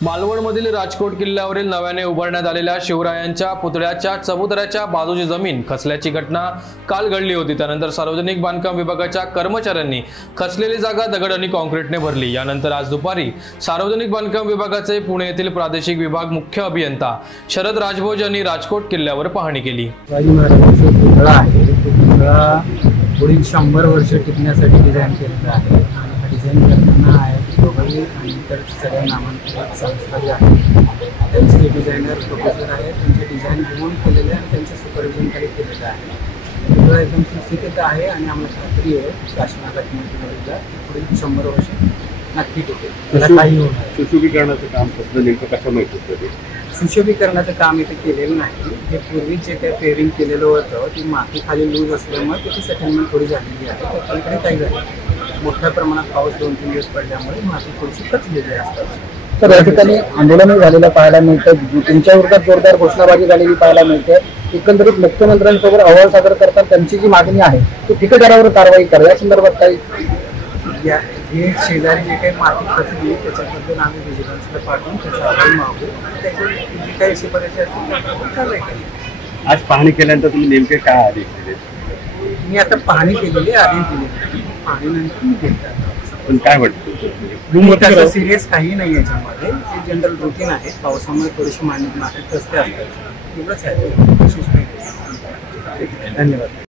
मालवणमधील राजकोट किल्ल्यावरील नव्याने उभारण्यात आलेल्या शिवरायांच्या पुतळ्याच्या चबुतऱ्याच्या बाजूची जमीन खचल्याची घटना काल घडली होती। त्यानंतर सार्वजनिक बांधकाम विभागाच्या कर्मचाऱ्यांनी खचलेली जागा दगड आणि कॉन्क्रीटने भरली। यानंतर आज दुपारी सार्वजनिक बांधकाम विभागाचे पुणे येथील प्रादेशिक विभाग मुख्य अभियंता शरद राजभोज यांनी राजकोट किल्ल्यावर पाहणी केली। पुढील 100 वर्ष टिकण्यासाठी डिझाईन केलेला आहे आणि हा डिझाईन करताना आहे ग्लोबली आणि इतर सगळ्या नामांकित संस्था ज्या आहेत त्यांचे डिझायनर प्रोफेसर आहेत, त्यांचे डिझाईन घेऊन केलेले आणि त्यांच्या सुपरविजनखाली केलेलं आहे। सगळं एकदम सुस्थितीत आहे आणि आम्हाला खात्री आहे शासनाला पुढील 100 वर्ष नक्की टिकेल। त्याला काही होणार सुशोभीकरणाचं काम कसं नेमकं कसं माहिती होतं? सुशोभीकरणाचं काम इथे केलेलं नाही। जे पूर्वी जे काही पेरिंग केलेलं होतं ती माती खाली लूज असल्यामुळे त्याची सेटलमेंट थोडी झालेली आहे। त्याच्याकडे काही झालं मोठ्या प्रमाणात पाऊस 2-3 दिवस पडल्यामुळे माती थोडीशी खचलेली असतात। तर या ठिकाणी आंदोलन झालेलं पाहायला मिळतं, तुमच्या विरोधात जोरदार घोषणाबाजी झालेली पाहायला मिळते। एकंदरीत मुख्यमंत्र्यांसोबत अहवाल सादर करतात, त्यांची जी मागणी आहे ती ठेकेदारावर कारवाई करा या संदर्भात काही हे शेजारी जे काही माती खचली त्याच्याबद्दल आम्ही विजिलन्सला पाठवून त्याचा अहवाल मागू, त्याची जी काही शिफारशी असतील त्याच्यावर कारवाई करू। आज पाहणी केल्यानंतर तुम्ही नेमके काय आदेश दिले? मी आता पाहणी केलेली आदेश दिले, पाहणीनंतर मी घेतला। पण काय वाटतं? सिरियस काही नाही याच्यामध्ये, हे जनरल रुटीन आहे। पावसामुळे थोडीशी माती खचते असतात, एवढंच आहे, विशेष काही। धन्यवाद।